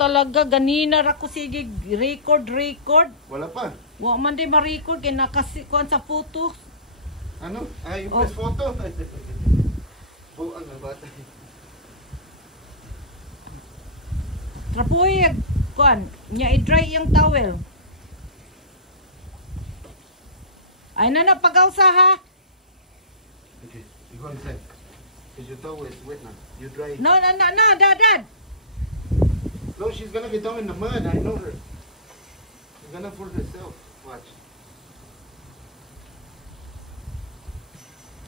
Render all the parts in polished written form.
talaga ganina ra ko sige record. Wala pa. Wa man di ma-record kay nakasi kuan sa photo. Ano? Ay, yung press photo. Buang na bata. Trapoy kuan, nya i-dry yung towel. Ay na pag-ausa ha. Okay, you go inside. Because your towel is wet now. You dry it. No, Dad. No, she's gonna get down in the mud. I know her. She's gonna fool herself. Watch.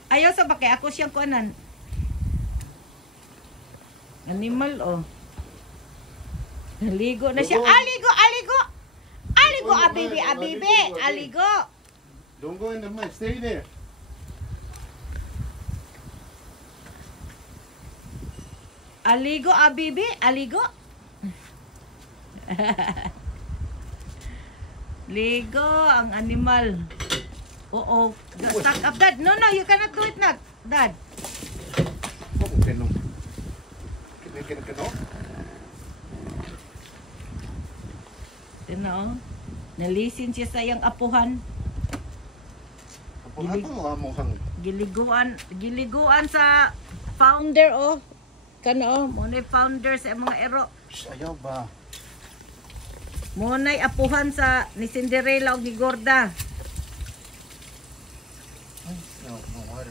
Ayaw sa bakay ako siyang kuanan. Animal oh. Naligo na siya. Aligo. Aligo, abibi. Aligo. Don't go in the mud. Stay there. Aligo, abibi. Aligo. Ligo ang animal. Oo. Stuck up, Dad. No, you cannot do it, Dad. Okay, no. Can Tino, nalisin siya sa iyang apuhan. Apuhan mo mukhang. Giliguan sa founder, oh. Kano, muna founder sa mga ero. Ayaw ba? Muna'y apuhan sa ni Cinderella o ni Gorda. No water.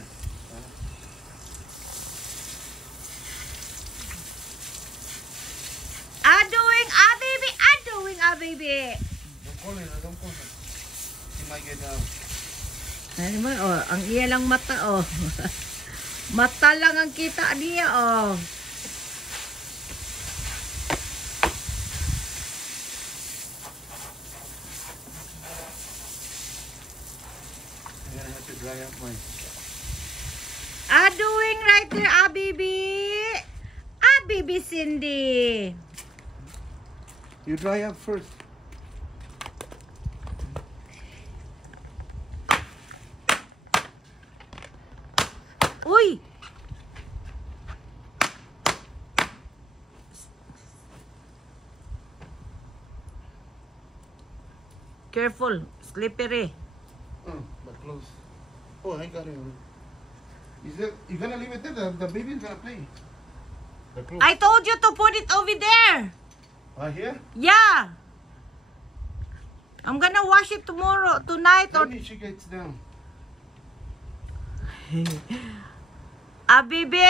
Adoing a baby. Don't call her. She might get down. Ano man, oh, ang iya lang mata, oh. Mata lang ang kita niya, oh. Dry up my... Doing right there, Abibi Cindy. You dry up first. Uy! Careful, slippery. But close. Oh, I got it. You're gonna leave it there? The baby's gonna play. I told you to put it over there. Here? Yeah. I'm gonna wash it tonight or... Maybe she gets down. Abibi!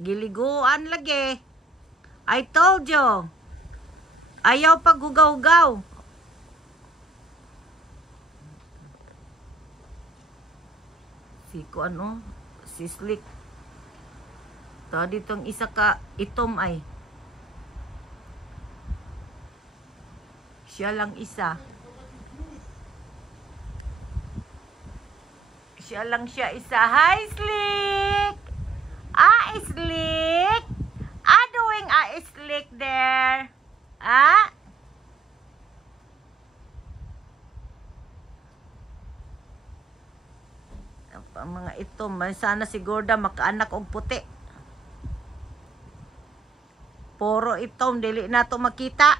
Giliguan lagi. I told you. Ayaw paghugaw-hugaw. Si Slick. Tadi tong isa ka itom ay. Siya lang isa. Hi, Slick! Slick! Doing Slick there? Ang mga itom, sana si Gorda makaanak og puti. Puro itom, dili na to makita.